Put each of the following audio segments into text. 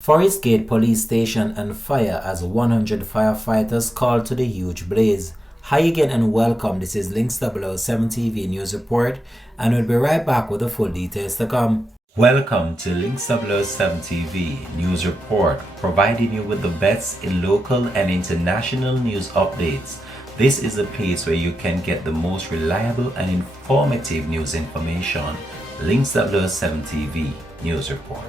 Forest Gate Police Station on fire as 100 firefighters called to the huge blaze. Hi again and welcome. This is Links 007 TV News Report, and we'll be right back with the full details to come. Welcome to Links 007 TV News Report, providing you with the best in local and international news updates. This is a place where you can get the most reliable and informative news information. Links 007 TV News Report.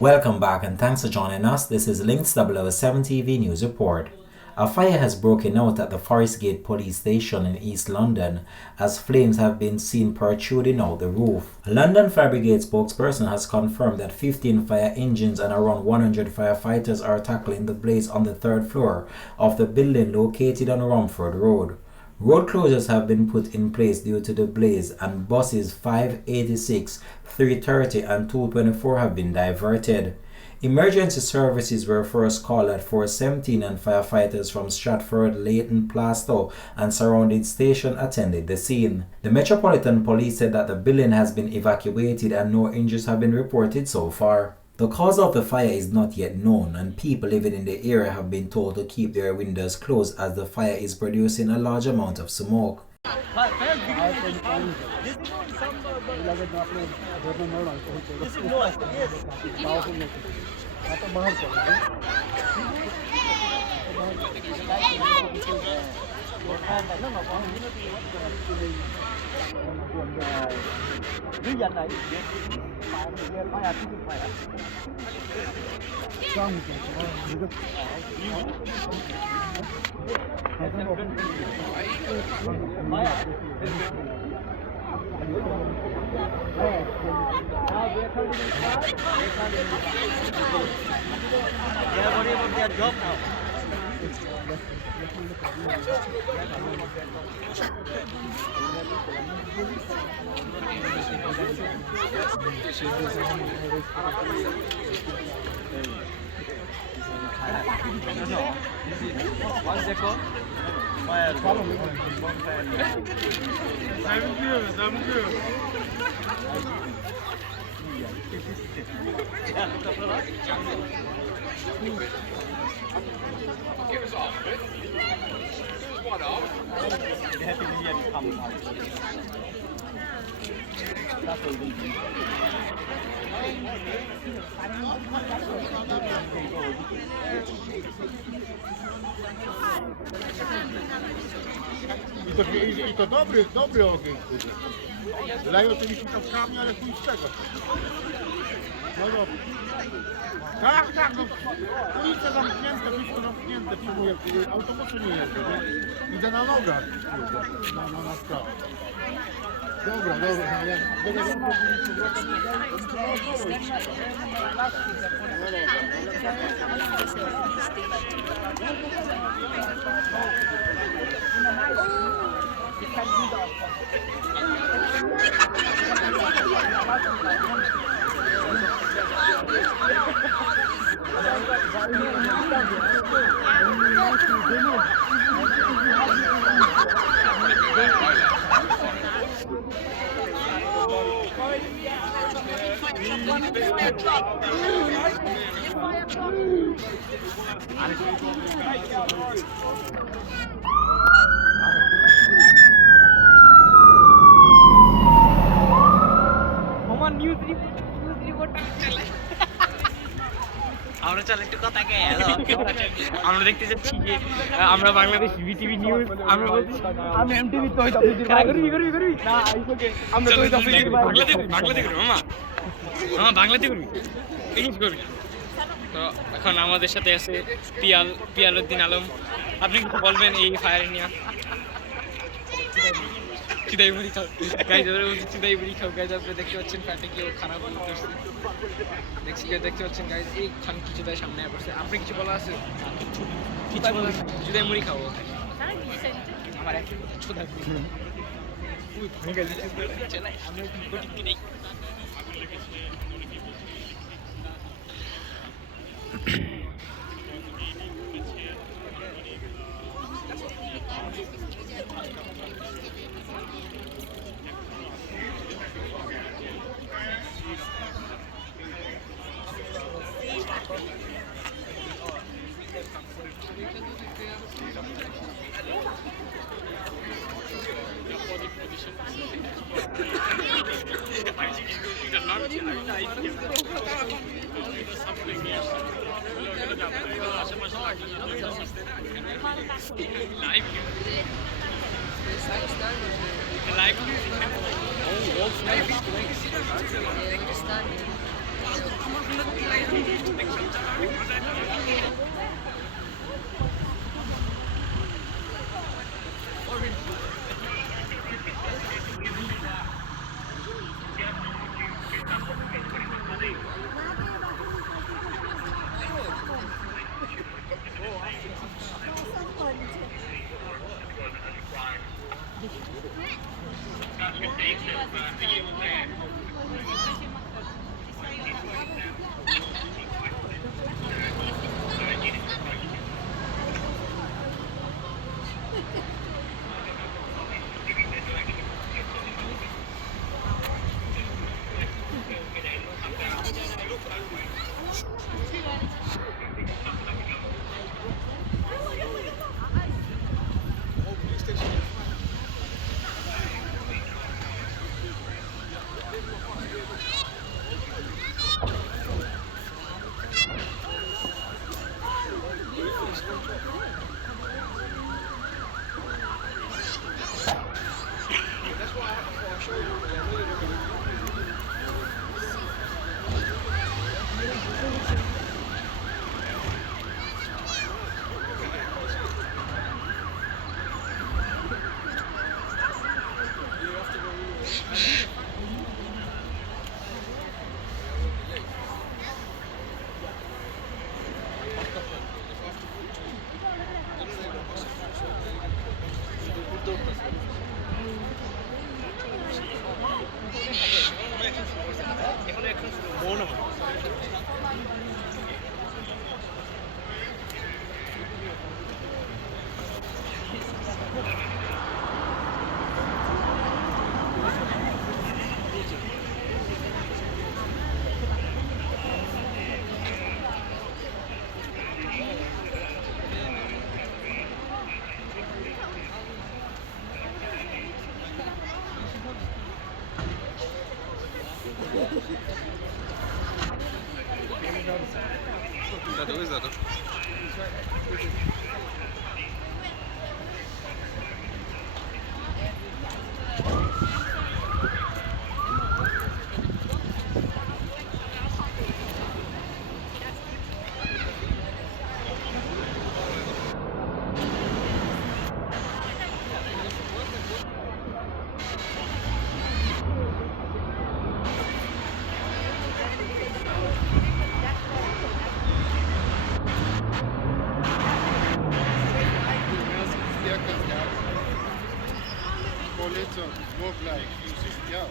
Welcome back and thanks for joining us. This is Links 007 TV News Report. A fire has broken out at the Forest Gate Police Station in East London as flames have been seen protruding out the roof. A London Fire Brigade spokesperson has confirmed that 15 fire engines and around 100 firefighters are tackling the blaze on the third floor of the building located on Romford Road. Road closures have been put in place due to the blaze, and buses 586, 330 and 224 have been diverted. Emergency services were first called at 4:17 and firefighters from Stratford, Leighton, Plaistow and surrounding station attended the scene. The Metropolitan Police said that the building has been evacuated and no injuries have been reported so far. The cause of the fire is not yet known, and people living in the area have been told to keep their windows closed as the fire is producing a large amount of smoke. I to dobry ogień. Dają tymi kawkami, ale chuj z tego. No dobra. Tak, no. Ulice zamknięte, wszystko zamknięte, przyjmuję. Autobusu nie jeżdżę, nie? Idę na nogach. Na sprawę. Dobra, ja będę z powrotem. আমরা চল একটু কথা কে hello আমরা দেখতে যাচ্ছি যে আমরা Bangladesh BTV news আমরা বলছি আমি এমটিভি তো করবি না আইসোকে আমরা তো বাংলাতে করব মামা বাংলাতে করবি ইংলিশ করবি তো এখন আমাদের সাথে আছে পিয়ালউদ্দিন আলম আপনি কি বলবেন এই ফায়ার নিয়ে চিদাই মুড়ি খাও গাইজ আমরা বলছি চিদাই মুড়ি খাও গাইজ আপনি দেখতে পাচ্ছেন প্যাটে কি খারাপ করতেছে দেখতে পাচ্ছেন গাইজ এই খান কিছু দেয় সামনে পড়ছে আপনি কিছু বলা আছে কিছু বলা চিদাই মুড়ি খাও আমার একটা কথা ছোটা তুই ভাঙা লিখে চলাই আমরা কোটি কি নেই Polecą, Moglaj, ja.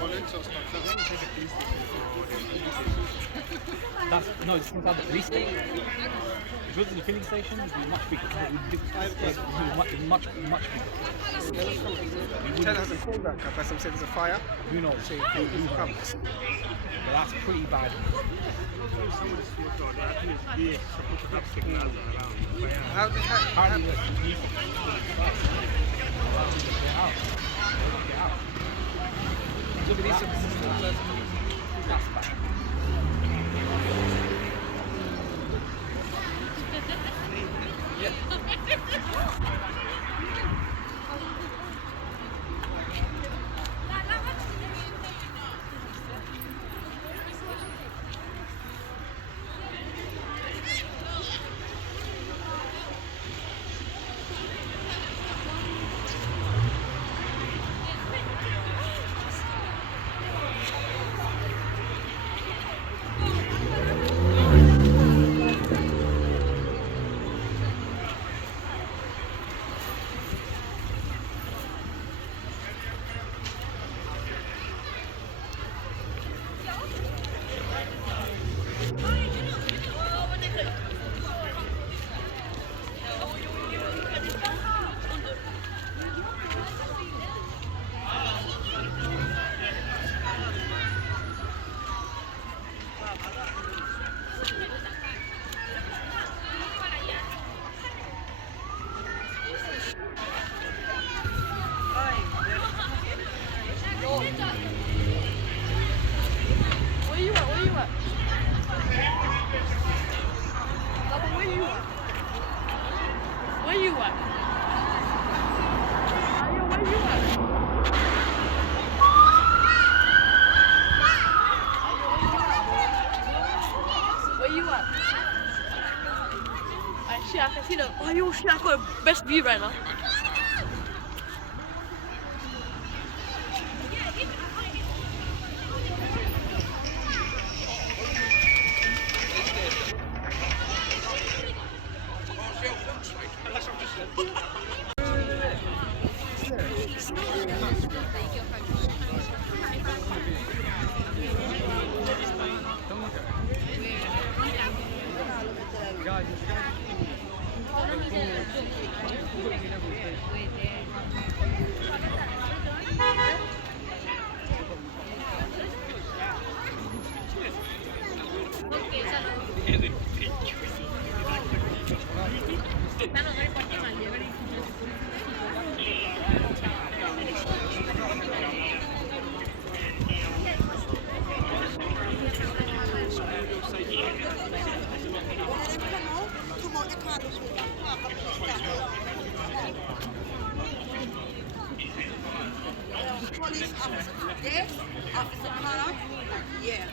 Polecą sprawdzamy. That's no, it's not the police station. If it was the filling station, it would be much bigger. It would be much bigger. Tell us a callback. Person said there's a fire. Who knows? Say who comes. But that's pretty bad. How the heck? Apparently, the police get out. Get out. The police officers. That's bad. Casino. Oh, yo, shit, I got a best view right now. Police officer. Yes, Officer Connor. Yeah.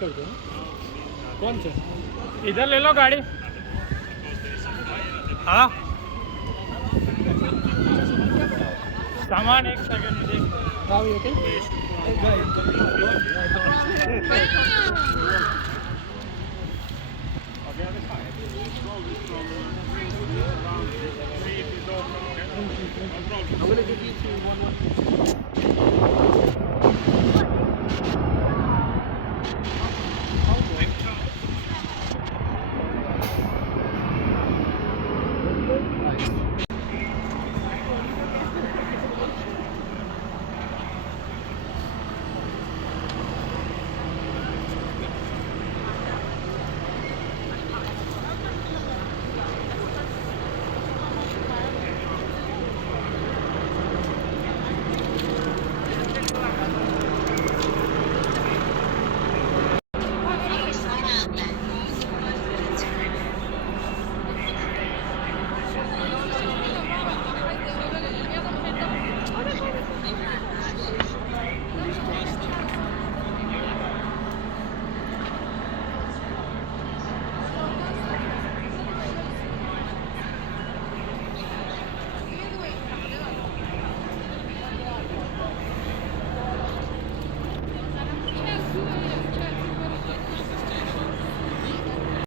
करते हैं कौन से इधर ले लो गाड़ी हाँ सामान एक सेकंड में देख हाँ भाई okay I'm gonna give you 2 1 1